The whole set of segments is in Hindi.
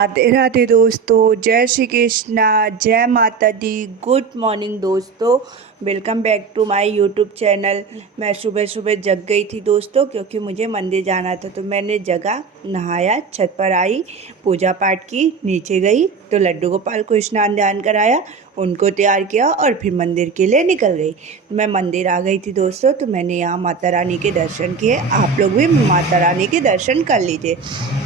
राधे राधे दोस्तों, जय श्री कृष्णा, जय माता दी। गुड मॉर्निंग दोस्तों, welcome back to my YouTube channel. मैं सुबह सुबह जग गई थी दोस्तों, क्योंकि मुझे मंदिर जाना था। तो मैंने जगा, नहाया, छत पर आई, पूजा पाठ की, नीचे गई तो लड्डू गोपाल को स्नान ध्यान कराया, उनको तैयार किया और फिर मंदिर के लिए निकल गई। मैं मंदिर आ गई थी दोस्तों, तो मैंने यहाँ माता रानी के दर्शन किए। आप लोग भी माता रानी के दर्शन कर लीजिए।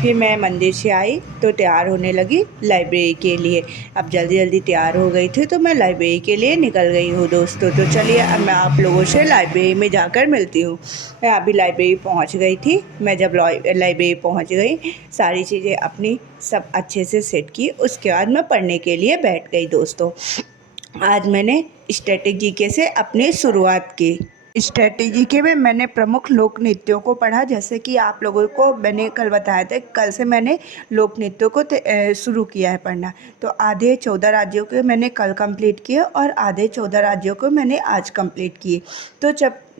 फिर मैं मंदिर से आई तो तैयार होने लगी लाइब्रेरी के लिए। अब जल्दी जल्दी तैयार हो गई थी तो मैं लाइब्रेरी के लिए निकल गई हूँ दोस्तों। तो चलिए अब मैं आप लोगों से लाइब्रेरी में जाकर मिलती हूँ। मैं अभी लाइब्रेरी पहुँच गई थी। मैं जब लाइब्रेरी पहुँच गई, सारी चीज़ें अपनी सब अच्छे से सेट की, उसके बाद मैं पढ़ने के लिए बैठ गई दोस्तों। आज मैंने स्टैटिक जीके से अपनी शुरुआत की। स्ट्रेटेजी के में मैंने प्रमुख लोक नृत्यों को पढ़ा। जैसे कि आप लोगों को मैंने कल बताया था, कल से मैंने लोक नृत्यों को शुरू किया है पढ़ना। तो आधे 14 राज्यों के मैंने कल कंप्लीट किए और आधे 14 राज्यों को मैंने आज कंप्लीट किए। तो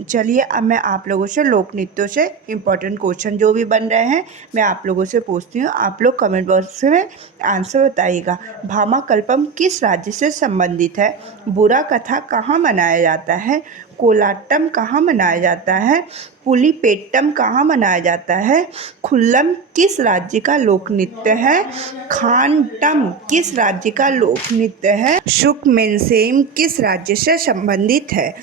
चलिए अब मैं आप लोगों से लोक नृत्यों से इम्पोर्टेंट क्वेश्चन जो भी बन रहे हैं मैं आप लोगों से पूछती हूँ। आप लोग कमेंट बॉक्स में आंसर बताइएगा। भामा कल्पम किस राज्य से संबंधित है? बुरा कथा कहाँ मनाया जाता है? कोलाटम कहाँ मनाया जाता है? पुलीपेट्टम कहाँ मनाया जाता है? खुल्लम किस राज्य का लोक नृत्य है? खानटम किस राज्य का लोक नृत्य है? शुकमेनसेम किस राज्य से संबंधित है?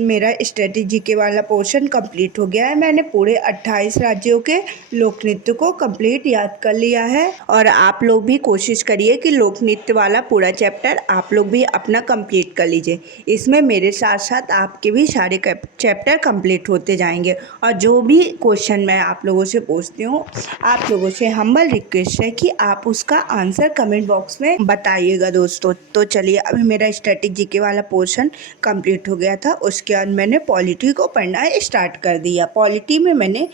मेरा स्ट्रेटेजी के वाला पोर्शन कंप्लीट हो गया है। मैंने पूरे 28 राज्यों के लोक नृत्य को कंप्लीट याद कर लिया है। और आप लोग भी कोशिश करिए कि लोक नृत्य वाला पूरा चैप्टर आप लोग भी अपना कंप्लीट कर लीजिए। इसमें मेरे साथ साथ आपके भी सारे चैप्टर कंप्लीट होते जाएंगे। और जो भी क्वेश्चन मैं आप लोगों से पूछती हूँ, आप लोगों से हम्बल रिक्वेस्ट है कि आप उसका आंसर कमेंट बॉक्स में बताइएगा दोस्तों। तो चलिए अभी मेरा स्टैटिक जीके वाला पोर्शन कंप्लीट हो गया था। उसके बाद मैंने पॉलिटी को पढ़ना स्टार्ट कर दिया। पॉलिटी में मैंने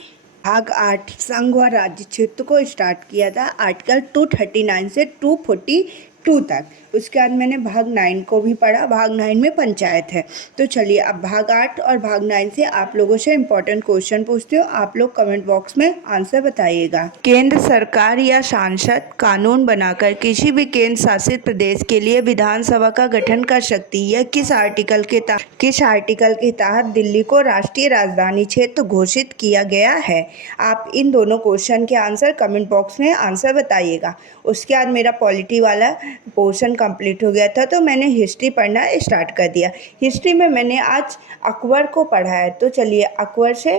भाग 8 संघ व राज्य क्षेत्र को स्टार्ट किया था, आर्टिकल 239 से 242 तक। उसके बाद मैंने भाग 9 को भी पढ़ा। भाग 9 में पंचायत है। तो चलिए अब भाग 8 और भाग 9 से आप लोगों से इम्पोर्टेंट क्वेश्चन पूछती हूँ। आप लोग कमेंट बॉक्स में आंसर बताइएगा। केंद्र सरकार या सांसद कानून बनाकर किसी भी केंद्र शासित प्रदेश के लिए विधानसभा का गठन कर सकती है। किस आर्टिकल के तहत दिल्ली को राष्ट्रीय राजधानी क्षेत्र घोषित किया गया है? आप इन दोनों क्वेश्चन के आंसर कमेंट बॉक्स में आंसर बताइएगा। उसके बाद मेरा पॉलिटी वाला पोर्शन कंप्लीट हो गया था, तो मैंने हिस्ट्री पढ़ना स्टार्ट कर दिया। हिस्ट्री में मैंने आज अकबर को पढ़ा है। तो चलिए अकबर से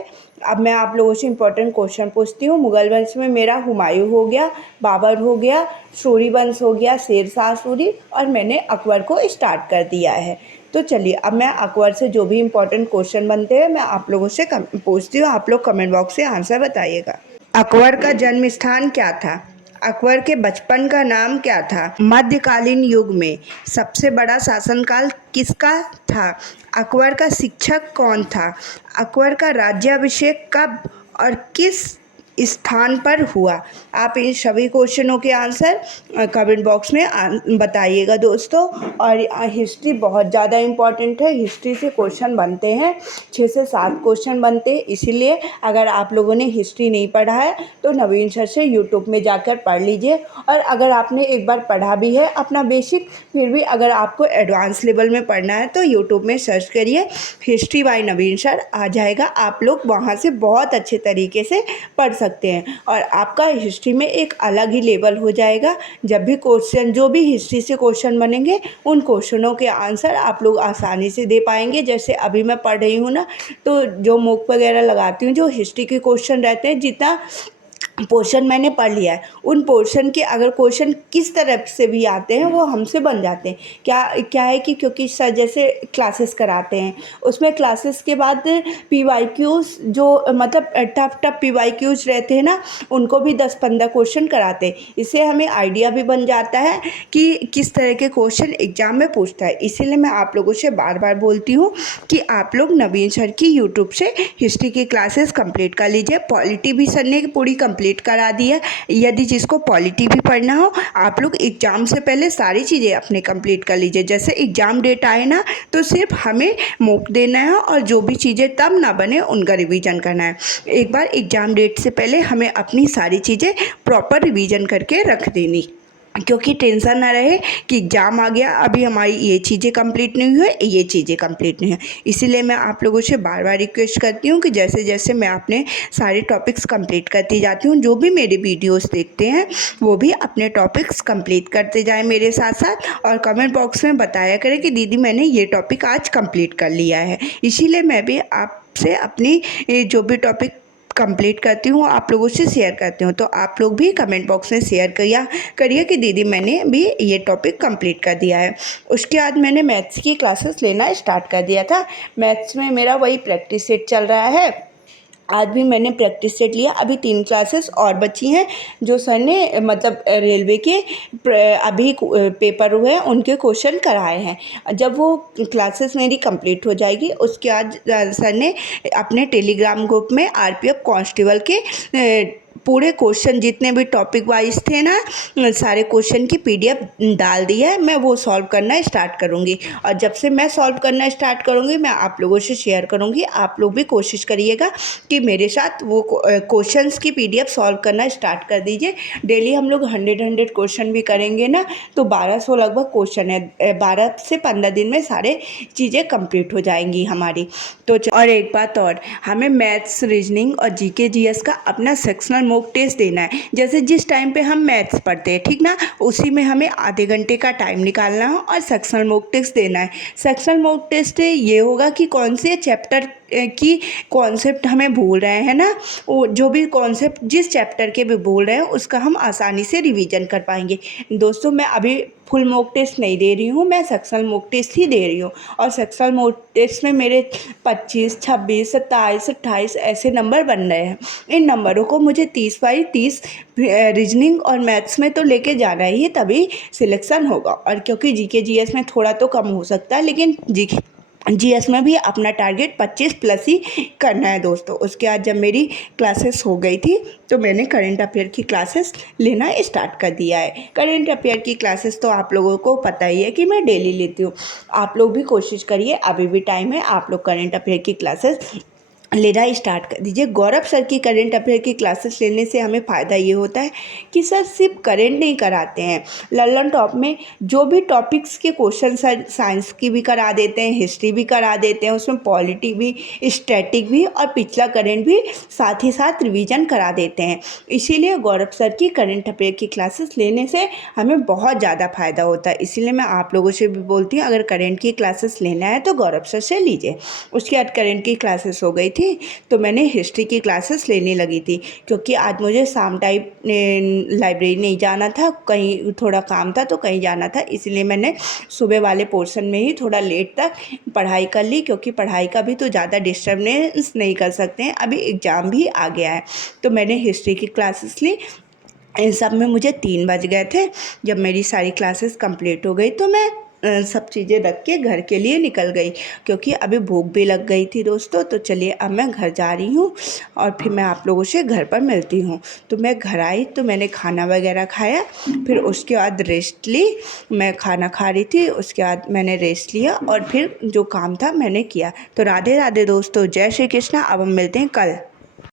अब मैं आप लोगों से इम्पोर्टेंट क्वेश्चन पूछती हूँ। मुगल वंश में मेरा हुमायूं हो गया, बाबर हो गया, सूरी वंश हो गया, शेरशाह सूरी, और मैंने अकबर को स्टार्ट कर दिया है। तो चलिए अब मैं अकबर से जो भी इम्पोर्टेंट क्वेश्चन बनते हैं मैं आप लोगों से पूछती हूँ। आप लोग कमेंट बॉक्स से आंसर बताइएगा। अकबर का जन्म स्थान क्या था? अकबर के बचपन का नाम क्या था? मध्यकालीन युग में सबसे बड़ा शासनकाल किसका था? अकबर का शिक्षक कौन था? अकबर का राज्याभिषेक कब और किस स्थान पर हुआ? आप इन सभी क्वेश्चनों के आंसर कमेंट बॉक्स में बताइएगा दोस्तों। और हिस्ट्री बहुत ज़्यादा इम्पॉर्टेंट है। हिस्ट्री से क्वेश्चन बनते हैं, 6 से 7 क्वेश्चन बनते हैं। इसीलिए अगर आप लोगों ने हिस्ट्री नहीं पढ़ा है तो नवीन सर से यूट्यूब में जाकर पढ़ लीजिए। और अगर आपने एक बार पढ़ा भी है अपना बेसिक, फिर भी अगर आपको एडवांस लेवल में पढ़ना है तो यूट्यूब में सर्च करिए हिस्ट्री बाय नवीन सर, आ जाएगा। आप लोग वहाँ से बहुत अच्छे तरीके से पढ़ सकते हैं और आपका हिस्ट्री में एक अलग ही लेवल हो जाएगा। जब भी क्वेश्चन, जो भी हिस्ट्री से क्वेश्चन बनेंगे, उन क्वेश्चनों के आंसर आप लोग आसानी से दे पाएंगे। जैसे अभी मैं पढ़ रही हूँ ना, तो जो मॉक वगैरह लगाती हूँ, जो हिस्ट्री के क्वेश्चन रहते हैं, जितना पोर्शन मैंने पढ़ लिया है, उन पोर्शन के अगर क्वेश्चन किस तरफ से भी आते हैं वो हमसे बन जाते हैं। क्या है कि क्योंकि सर जैसे क्लासेस कराते हैं, उसमें क्लासेस के बाद पीवाईक्यूज जो मतलब टफ पीवाईक्यूज रहते हैं ना, उनको भी 10-15 क्वेश्चन कराते हैं। इससे हमें आइडिया भी बन जाता है कि किस तरह के क्वेश्चन एग्जाम में पूछता है। इसीलिए मैं आप लोगों से बार बार बोलती हूँ कि आप लोग नवीन सर की यूट्यूब से हिस्ट्री की क्लासेस कंप्लीट कर लीजिए। पॉलिटी भी सर ने पूरी कंप्लीट करा दी है। यदि जिसको पॉलिटी भी पढ़ना हो, आप लोग एग्जाम से पहले सारी चीज़ें अपने कंप्लीट कर लीजिए। जैसे एग्जाम डेट आए ना, तो सिर्फ हमें मॉक देना है और जो भी चीज़ें तब ना बने उनका रिवीजन करना है। एक बार एग्जाम डेट से पहले हमें अपनी सारी चीज़ें प्रॉपर रिवीजन करके रख देनी। क्योंकि टेंशन ना रहे कि एग्ज़ाम आ गया, अभी हमारी ये चीज़ें कंप्लीट नहीं हुई, ये चीज़ें कंप्लीट नहीं हुई। इसीलिए मैं आप लोगों से बार बार रिक्वेस्ट करती हूँ कि जैसे जैसे मैं अपने सारे टॉपिक्स कंप्लीट करती जाती हूँ, जो भी मेरे वीडियोस देखते हैं वो भी अपने टॉपिक्स कंप्लीट करते जाएं मेरे साथ साथ, और कमेंट बॉक्स में बताया करें कि दीदी मैंने ये टॉपिक आज कंप्लीट कर लिया है। इसीलिए मैं भी आपसे अपनी जो भी टॉपिक कंप्लीट करती हूँ आप लोगों से शेयर करती हूँ। तो आप लोग भी कमेंट बॉक्स में शेयर करिए कि दीदी मैंने भी ये टॉपिक कंप्लीट कर दिया है। उसके बाद मैंने मैथ्स की क्लासेस लेना स्टार्ट कर दिया था। मैथ्स में मेरा वही प्रैक्टिस सेट चल रहा है। आज भी मैंने प्रैक्टिस सेट लिया। अभी 3 क्लासेस और बची हैं जो सर ने मतलब रेलवे के अभी पेपर हुए हैं उनके क्वेश्चन कराए हैं। जब वो क्लासेस मेरी कंप्लीट हो जाएगी उसके बाद सर ने अपने टेलीग्राम ग्रुप में आरपीएफ कांस्टेबल के पूरे क्वेश्चन जितने भी टॉपिक वाइज थे ना, सारे क्वेश्चन की पीडीएफ डाल दी है। मैं वो सॉल्व करना स्टार्ट करूँगी, और जब से मैं सॉल्व करना स्टार्ट करूँगी मैं आप लोगों से शेयर करूँगी। आप लोग भी कोशिश करिएगा कि मेरे साथ वो क्वेश्चंस की पीडीएफ सॉल्व करना स्टार्ट कर दीजिए। डेली हम लोग 100 क्वेश्चन भी करेंगे ना तो 1200 लगभग क्वेश्चन है। 12 से 15 दिन में सारे चीज़ें कंप्लीट हो जाएंगी हमारी। तो और एक बात और, हमें मैथ्स, रीजनिंग और जीके जीएस का अपना सेक्शनल मॉक टेस्ट देना है। जैसे जिस टाइम पे हम मैथ्स पढ़ते हैं, ठीक ना, उसी में हमें आधे घंटे का टाइम निकालना है और सेक्शनल मॉक टेस्ट देना है। सेक्शनल मॉक टेस्ट ये होगा कि कौन से चैप्टर की कॉन्सेप्ट हमें भूल रहे हैं ना, वो जो भी कॉन्सेप्ट जिस चैप्टर के भी भूल रहे हैं उसका हम आसानी से रिवीजन कर पाएंगे। दोस्तों मैं अभी फुल मॉक टेस्ट नहीं दे रही हूँ, मैं सेक्शनल मॉक टेस्ट ही दे रही हूँ। और सेक्शनल मॉक टेस्ट में मेरे 25, 26, 27, 28 ऐसे नंबर बन रहे हैं। इन नंबरों को मुझे 30 बाई 30 रीजनिंग और मैथ्स में तो लेके जाना ही है, तभी सिलेक्शन होगा। और क्योंकि जीके जीएस में थोड़ा तो कम हो सकता है, लेकिन जीएस में भी अपना टारगेट 25 प्लस ही करना है दोस्तों। उसके बाद जब मेरी क्लासेस हो गई थी तो मैंने करंट अफेयर की क्लासेस लेना स्टार्ट कर दिया है। करंट अफेयर की क्लासेस तो आप लोगों को पता ही है कि मैं डेली लेती हूँ। आप लोग भी कोशिश करिए, अभी भी टाइम है, आप लोग करंट अफेयर की क्लासेस लेना स्टार्ट कर दीजिए। गौरव सर की करंट अफेयर की क्लासेस लेने से हमें फ़ायदा ये होता है कि सर सिर्फ करंट नहीं कराते हैं, लर्न टॉप में जो भी टॉपिक्स के क्वेश्चन सर साइंस की भी करा देते हैं, हिस्ट्री भी करा देते हैं, उसमें पॉलिटी भी, स्टैटिक भी और पिछला करंट भी साथ ही साथ रिवीजन करा देते हैं। इसीलिए गौरव सर की करंट अफेयर की क्लासेस लेने से हमें बहुत ज़्यादा फ़ायदा होता है। इसीलिए मैं आप लोगों से भी बोलती हूँ, अगर करंट की क्लासेस लेना है तो गौरव सर से लीजिए। उसके बाद करंट की क्लासेस हो गई थी तो मैंने हिस्ट्री की क्लासेस लेने लगी थी, क्योंकि आज मुझे शाम टाइम लाइब्रेरी नहीं जाना था, कहीं थोड़ा काम था तो कहीं जाना था, इसलिए मैंने सुबह वाले पोर्शन में ही थोड़ा लेट तक पढ़ाई कर ली। क्योंकि पढ़ाई का भी तो ज़्यादा डिस्टर्बेंस नहीं कर सकते हैं, अभी एग्ज़ाम भी आ गया है। तो मैंने हिस्ट्री की क्लासेस ली। इन सब में मुझे 3 बज गए थे। जब मेरी सारी क्लासेस कंप्लीट हो गई तो मैं सब चीज़ें रख के घर के लिए निकल गई, क्योंकि अभी भूख भी लग गई थी दोस्तों। तो चलिए अब मैं घर जा रही हूँ और फिर मैं आप लोगों से घर पर मिलती हूँ। तो मैं घर आई तो मैंने खाना वगैरह खाया, फिर उसके बाद रेस्ट ली। मैं खाना खा रही थी, उसके बाद मैंने रेस्ट लिया और फिर जो काम था मैंने किया। तो राधे राधे दोस्तों, जय श्री कृष्णा। अब हम मिलते हैं कल।